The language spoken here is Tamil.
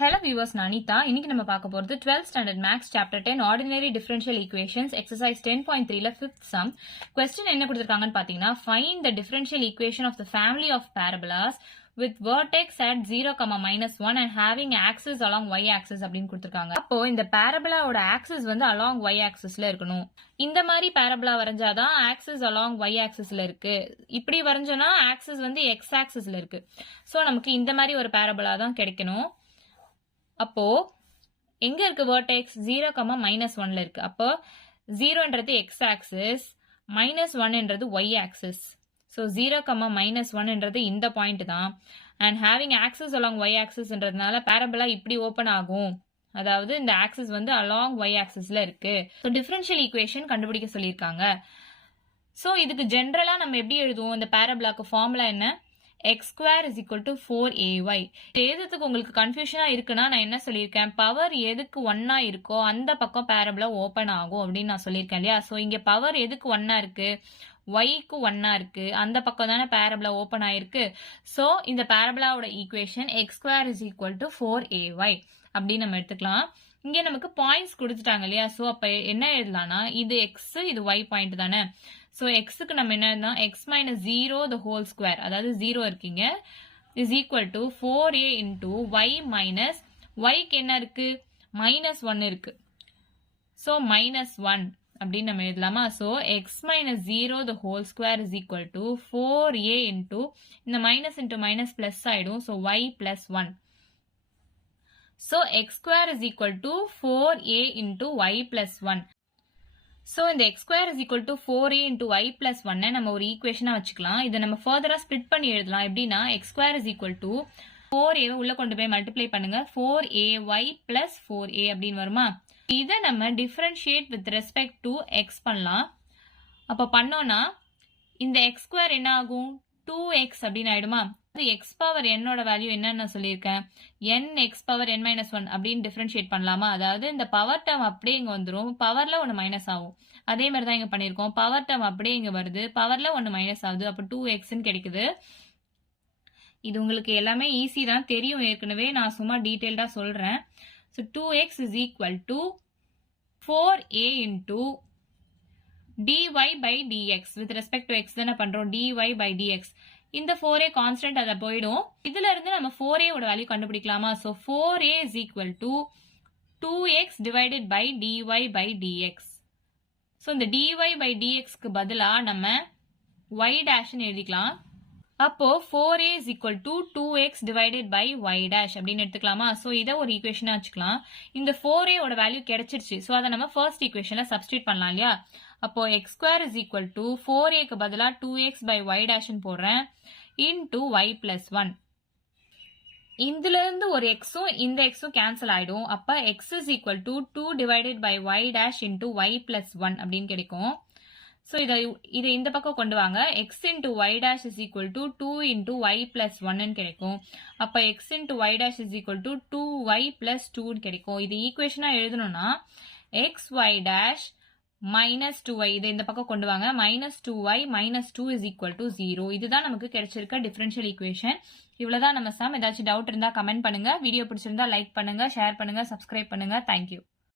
Hello viewers, Nanita. இன்னைக்கு நம்ம பார்க்க போறது 12th standard maths chapter 10 ordinary differential equations exercise 10.3 ல 5th sum. Question என்ன கொடுத்திருக்காங்கன்னு பாத்தீங்கன்னா find the differential equation of the family of parabolas with vertex at 0, -1 and having axis along y axis அப்படின்னு கொடுத்திருக்காங்க. அப்போ இந்த parabola-ஓட axis வந்து along y axis-ல இருக்கணும். இந்த மாதிரி parabola வரைஞ்சாதான் axis along y axis-ல இருக்கு. இப்படி வரைஞ்சோம்னா axis வந்து x axis-ல இருக்கு. சோ நமக்கு இந்த மாதிரி ஒரு parabola தான் கிடைக்கணும். அப்போ எங்க இருக்கு vertex 0, -1ல இருக்கு. அப்போ 0ன்றது x axis, -1ன்றது y axis. So 0, -1ன்றது இந்த பாயிண்ட் தான். And having axis along y axisன்றதுனால parabola இப்படி ஓபன் ஆகும். அதாவது இந்த axis வந்து along y axisல இருக்கு. So differential equation கண்டுபிடிக்க சொல்லியிருக்காங்க. So இதுக்கு ஜெனரலா நம்ம எப்படி எழுதுவோம்? இந்த parabola-க்கு ஃபார்முலா என்ன? x square is equal to 4ay. எழுதுறதுக்கு உங்களுக்கு கன்ஃபியூஷனா இருக்குன்னா நான் என்ன சொல்லியிருக்கேன், பவர் எதுக்கு 1 இருக்கோ அந்த பக்கம் parabola ஓபன் ஆகும் அப்படின்னு நான் சொல்லியிருக்கேன் இல்லையா. சோ இங்க பவர் எதுக்கு 1 இருக்கு, yக்கு 1 இருக்கு, அந்த பக்கம் தானே parabola ஓபன் ஆயிருக்கு. சோ இந்த parabola-ஓட equation x square is equal to 4ay அப்படின்னு நம்ம எடுத்துக்கலாம். இங்க நமக்கு பாயிண்ட்ஸ் கொடுத்துட்டாங்க இல்லையா. சோ அப்ப என்ன எழுதலாம்னா இது x இது y பாயிண்ட் தானே. சோ x-க்கு நம்ம என்ன x minus 0 the whole square, அதாவது 0 இருக்கீங்க, is equal to 4a into y minus y-க்கு என்ன இருக்கு, -1 இருக்கு. சோ -1 அப்படின்னு நம்ம எழுதலாமா. So x minus 0 the whole square is equal to 4a into இந்த minus into minus plus ஆயிடும். So y plus 1. So x square is equal to 4a into y plus 1. So இந்த x square is equal to 4a into y plus 1 நம்ம ஒரு ஈக்குவேஷனா வச்சுக்கலாம். இதை நம்ம ஃபர்தரா ஸ்ப்ளிட் பண்ணி எழுதலாம். எப்படின்னா x square is equal to 4a உள்ள கொண்டு போய் மல்டிப்ளை பண்ணுங்க, 4ay plus 4a அப்படின்னு வருமா. இதை நம்ம differentiate with respect to x பண்ணலாம். அப்ப பண்ணோம்னா இந்த x square என்ன ஆகும், 2x அப்படின்னு ஆயிடுமா. x பவர் என்னோட வேல்யூ என்னன்னு நான் சொல்லியிருக்கேன், n x power n minus 1 அப்படின்னு டிஃபரன்ஷியேட் பண்ணலாமா. அதாவது இந்த பவர் டேர்ம் அப்படியே இங்க வந்துடும், பவர்ல ஒன்னு மைனஸ் ஆகும். அதே மாதிரி தான் இங்க பண்ணிருக்கோம், பவர் டேர்ம் அப்படியே இங்க வருது, பவர்ல ஒன்னு மைனஸ் ஆகுது, அப்ப 2xன்னு கிடைக்குது. இது உங்களுக்கு எல்லாமே ஈஸி தான் தெரியும், ஏற்கனவே நான் சும்மா டீடைல்டா சொல்றேன். So 2x is equal to 4a into dy by dx. with respect to x தானே பண்றோம், dy by dx. இந்த 4a கான்ஸ்டன்ட் அத போயிடும். இதுல இருந்து நம்ம 4a ஓட வேல்யூ கண்டுபிடிக்கலாமா. So 4a is equal to 2x divided by dy by dx. So இந்த dy by dxக்கு பதிலா நம்ம y dash ன்னு எழுதிக்கலாம். அப்போ 4a is equal to 2x divided by y dash அப்படின்னு எடுத்துக்கலாமா. சோ இத ஒரு ஈக்குவேஷனா வச்சுக்கலாம். இந்த 4a ஓட வேல்யூ கிடைச்சிருச்சு. சோ அத நம்ம ஃபர்ஸ்ட் ஈக்குவேஷன்ல சப்ஸ்டிட்யூட் பண்ணலாம் இல்லையா. அப்போ x square is equal to 4a-க்கு பதிலா 2x by y dash ன்னு போடுறேன், into y plus 1. இதுல இருந்து ஒரு x-உம் இந்த x-உம் கேன்சல் ஆயிடும். அப்ப x is equal to 2 divided by y dash into y plus 1 அப்படின்னு கிடைக்கும். சோ இதை இந்த பக்கம் கொண்டு வாங்க, x into y dash is equal to 2 into y plus 1 ன்னு கிடைக்கும். அப்ப x into y dash is equal to 2y plus 2 ன்னு கிடைக்கும். இது ஈக்குவேஷனா எழுதணும்னா xy dash minus 2y இதை இந்த பக்கம் கொண்டு வாங்க, minus 2y minus 2 is equal to 0. இதுதான் நமக்கு கிடைச்சிருக்க டிஃபரன்ஷியல் ஈக்குவேஷன். இவ்வளவுதான் நம்ம சம். ஏதாச்சும் டவுட் இருந்தா கமெண்ட் பண்ணுங்க. வீடியோ பிடிச்சிருந்தா லைக் பண்ணுங்க, ஷேர் பண்ணுங்க, சப்ஸ்கிரைப் பண்ணுங்க. தேங்க்யூ.